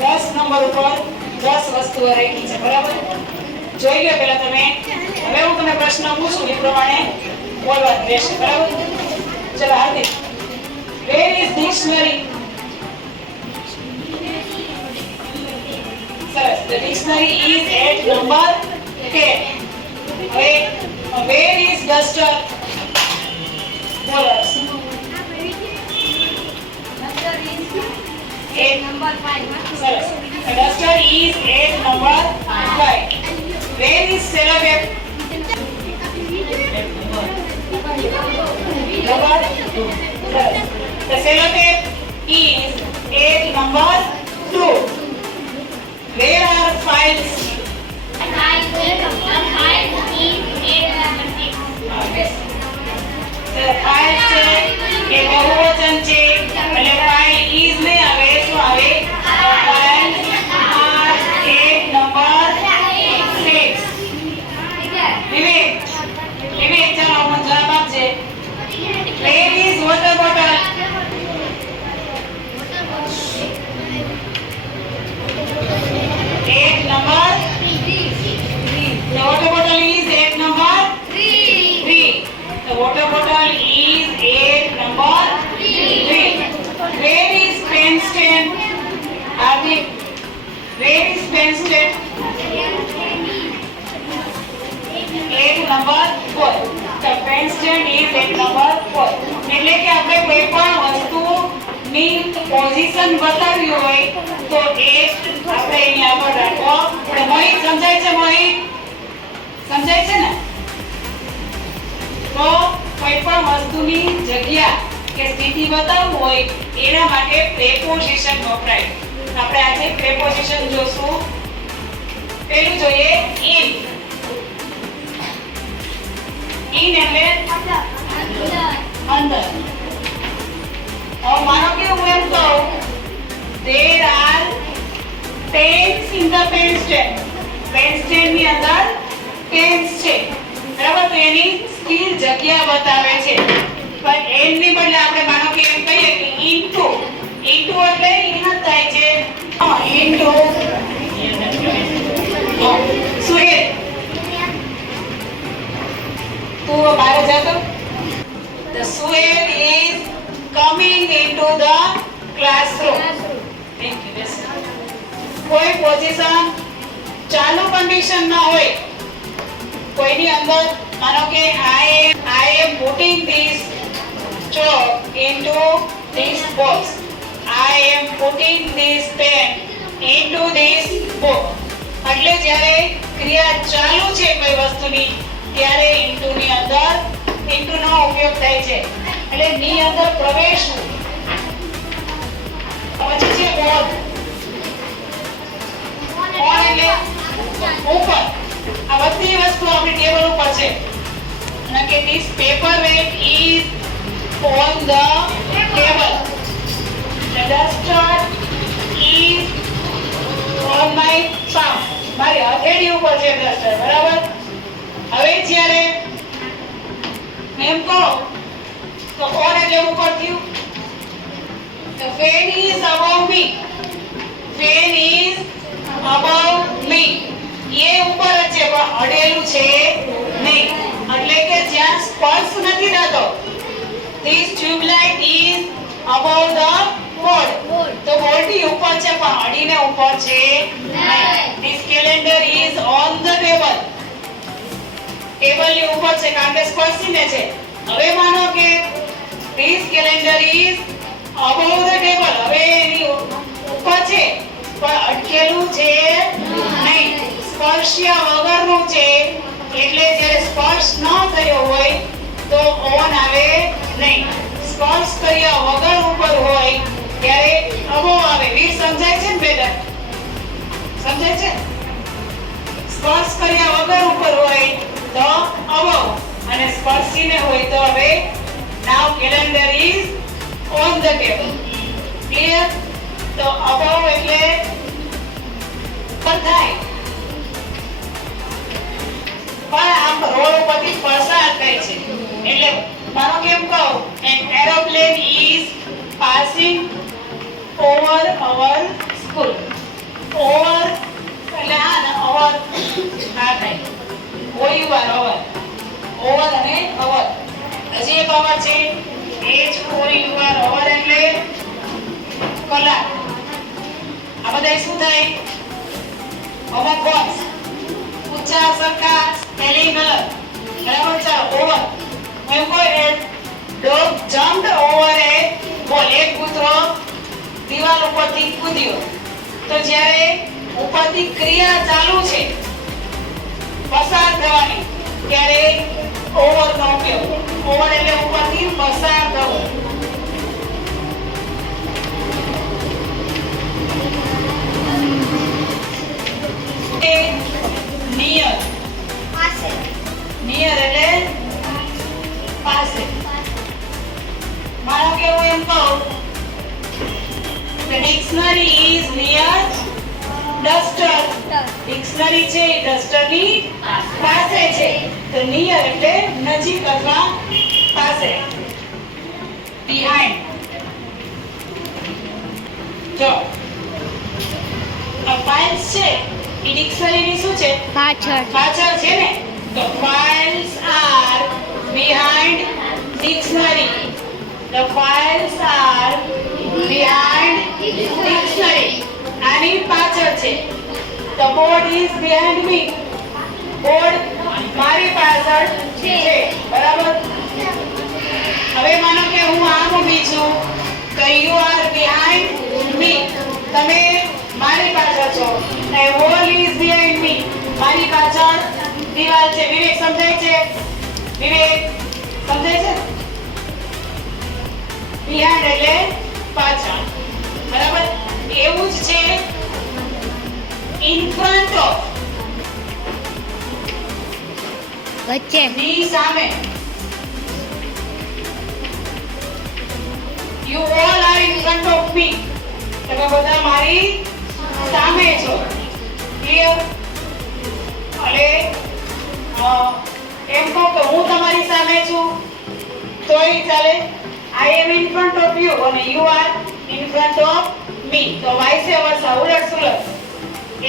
10 number ઉપર 10 વસ્તુઓ રાખી છે બરાબર જોઈ લો પહેલા તમે હવે હું તમને પ્રશ્ન પૂછું એ પ્રમાણે બોલવાનું રહેશે બરાબર ચલો હાર્દિક where is dictionary સરસ the dictionary is at number 10 હવે where is duster બોલો at number 5 સરસ the duster is at number 5 where is cellotape number 2 the cellotape is at number 2 where are files file છે એ બહુવચન છે એટલે file is ને આવે શું આવે ફાઇલ આર એક નંબર 6 વિવેક ચાલો મને જવાબ આપજે where is water bottle એક number 3 the water bottle is at number 3 the water bottle is at number 3 where is pen stand Hardik where is pen stand at number 4 the pen stand is at number 4 એટલે કે આપણે કોઈ પણ વસ્તુની position બતાવી હોય તો એ આપણે અહીંયા પર રાખો આપણે મોહિત સમજાય છે ને તો કોઈ પણ વસ્તુની જગ્યા કે સ્થિતિ બતાવવું હોય એના માટે પ્રેપોઝિશન વપરાય આપણે આજે પ્રેપોઝિશન જોશું પહેલું જોઈએ ઇન એટલે અંદર માનો કે હું એમ કહું there are pens in the pen stand ની અંદર pens છે બરાબર તો એની સ્થિર જગ્યા બતાવે છે પણ એની બદલે આપણે માનો કે એમ કહીએ કે into એટલે ઇન થાય છે into સુહેલ તું બહાર જાતો the Suhail is coming into the classroom thank you yes કોઈ પોઝિશન ચાલુ કન્ડિશન ના હોય કોઈની અંદર માનો કે I am putting this chalk into this box I am putting this pen into this book એટલે જ્યારે ક્રિયા ચાલુ છે કોઈ વસ્તુની ત્યારે into ની અંદર into નો ઉપયોગ થાય છે એટલે ની અંદર પ્રવેશવું પછી છે on એટલે ઉપર આ બધી વસ્તુ આપણી ટેબલ ઉપર છે અને કે this paper weight is on the table the duster is on my palm મારી હથેળી ઉપર છે ડસ્ટર બરાબર હવે જ્યારે એમ કહો તો on એટલે ઉપર થયું the fan is above me fan is above me એ ઉપર છે પણ અડેલું છે નહીં એટલે કે જ્યાં સ્પર્શ નથી થતો this tube light is above the board તો બોર્ડ ની ઉપર છે પણ અડીને ઉપર છે નહીં this calendar is on the table table ની ઉપર છે કારણ કે સ્પર્શીને છે હવે માનો કે this calendar is above the table હવે એની ઉપર છે પણ અટકેલું છે નહીં સ્પર્શ્યા વગરનું છે એટલે જ્યારે સ્પર્શ ન થયો હોય તો ઓન આવે નહીં સ્પર્શ કર્યા વગર ઉપર હોય ત્યારે અબો આવે વીર સમજાય છે ને બેટા સમજાય છે સ્પર્શ કર્યા વગર ઉપર હોય તો અબો અને સ્પર્શીને હોય તો હવે now calendar is on the table clear તો અબો એટલે પર થાય પણ આમ રોડ ઉપરથી પસાર થાય છે એટલે માનો કેમ કહું an aeroplane is passing over our school હજી એક અવર છે H-O-U-R, અવર એટલે કલાક. આ બધા શું થાય? Homework box. ઊંચા સરખા સ્પેલિંગ અલગ. બરાબર છે? ઓવર. હું કોઈ ડોગ જમ્પ્ડ ઓવર એ બોલ. એક કૂતરો દિવાલ ઉપરથી કૂદ્યો. તો જ્યારે ઉપરથી ક્રિયા ચાલુ છે પસાર થવાની, ત્યારે ઓવર નો ઉપયોગ. ઓવર એટલે ઉપરથી પસાર થવું. નિયર. નિયર એટલે પાસે. માનો કે હું એમ કહું the dictionary is near duster. Dictionary છે એ ડસ્ટર ની પાસે છે. તો નિયર એટલે નજીક અથવા પાસે. behind. જો આ ફાઇલ્સ છે એ ડિક્શનરી ની શું છે? પાછળ છે ને. તો files are behind dictionary. The files are behind dictionary. આની પાછળ છે. The board is behind me. Board મારી પાછળ છે. બરાબર? હવે માનો કે હું આમ ઊભી છું તો you are behind me. તમે મારી પાછળ છો. A wall is behind me. મારી પાછળ દિવાલ છે. વિવેક સમજાય છે? વિવેક સમજાય છે? behind એટલે પાછળ. બરાબર? એવું જ છે in front of. વચ્ચે. ની સામે. You all are in front of me. તમે બધા મારી સામે છો. ક્લિયર? એટલે એમ કહો કે હું તમારી સામે છું તોય ચાલે. I am in front of you અને you are in front of me. તો vice versa, ઉલટ સુલટ.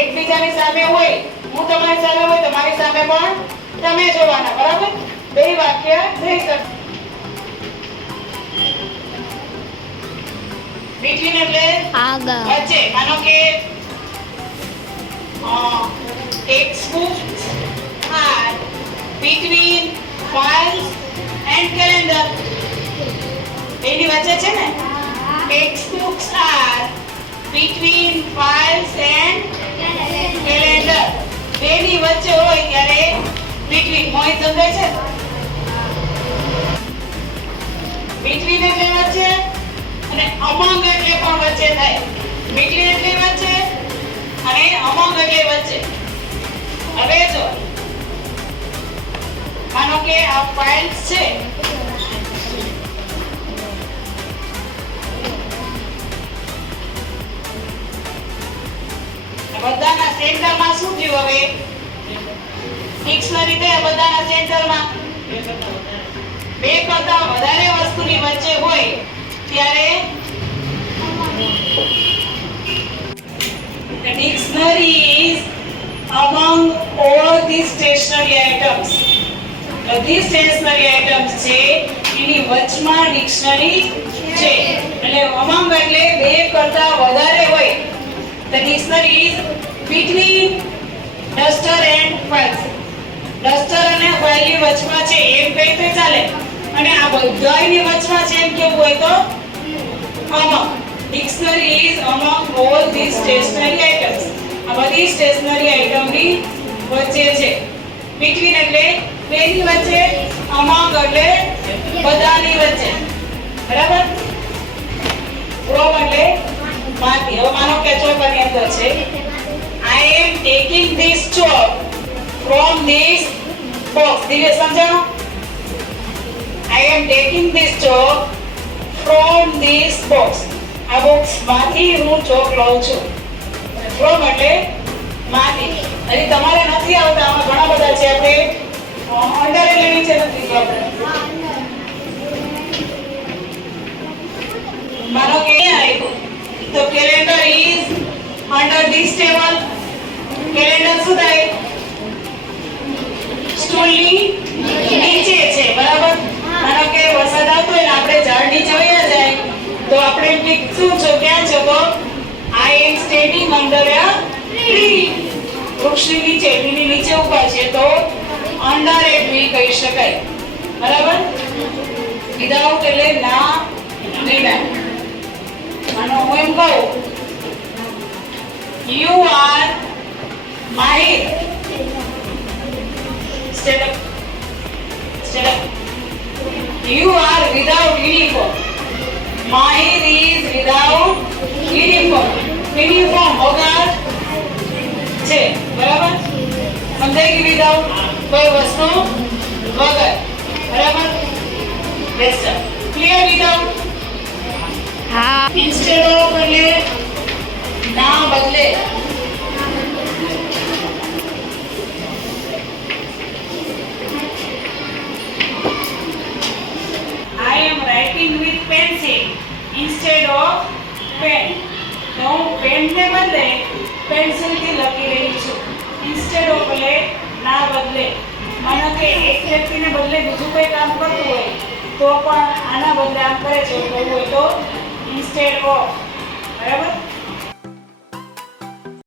એકબીજાની સામે હોય, હું તમારી સામે હોય તો મારી સામે પણ તમે જોવાના. બરાબર? બે વાક્ય થઈ શકે. between એટલે આગળ. વચ્ચે. માનો કે textbooks are between files and calendar. એની વચ્ચે છે ને. textbooks are between files and calendar. બેની વચ્ચે હોય ત્યારે between. મોહિત સમજાય છે? between એટલે વચ્ચે અને among એટલે પણ વચ્ચે થાય. between એટલે વચ્ચે અને among એટલે વચ્ચે. હવે જો માનો કે આ ફાઇલ્સ છે. બધાના સેન્ટરમાં શું થયું? હવે ડિક્શનરી તે બધાના સેન્ટરમાં. બે કરતા વધારે વસ્તુની વચ્ચે હોય ત્યારે the dictionary is among all these stationary items. બધી સ્ટેશનરી આઇટમ્સ છે એની વચમાં ડિક્શનરી છે. એટલે among એટલે બે કરતા વધારે હોય. The dictionary is between duster and files. duster અને file ની વચમાં છે એમ કહી તો ચાલે. અને આ બધાની વચમાં છે એમ કેવું હોય તો among. dictionary is among all these stationary items. આ બધી સ્ટેશનરી આઇટમની વચ્ચે છે. between એટલે બેની વચ્ચે, among એટલે બધાની વચ્ચે. બરાબર? from એટલે માંથી. હવે માનો કે ચોકની અંદર છે I am taking this chalk from this box. દિવ્ય સમજાવો? I am taking this chalk from this box. આ બોક્સ માંથી હું ચોક લઉં છું. from એટલે માંથી. હજી તમારે નથી આવતા, આમાં ઘણા બધા છે. આપણે અંડર એટલે નીચે નથી આપણે. માનો કે આવ્યું તો calendar is under this table. Calendar શું થાય? સ્ટૂલની નીચે છે. બરાબર? માનો કે વૃક્ષની નીચે એની નીચે ઊભા છે તો અંડર એ ટ્રી કહી શકાય. બરાબર? વિધાઉટ એટલે ના વિના. અને હું એમ કહું યુ આર માહિર. Stand up. Stand up. You are without uniform. Mahir is without uniform. Uniform વગર છે. બરાબર? સમજાય કે without કોઈ વસ્તુ વગર. બરાબર? Yes sir. Clear without? હા. Instead of એટલે ના બદલે. I am writing with pencil instead of pen. તો હું પેન ને બદલે પેન્સિલ થી લખી રહી છું. Instead of એટલે ના બદલે. માનો કે એક વ્યક્તિને બદલે બીજું કોઈ કામ કરતું હોય તો પણ આના બદલે આમ કરે છે એવું હોય તો instead of. બરાબર?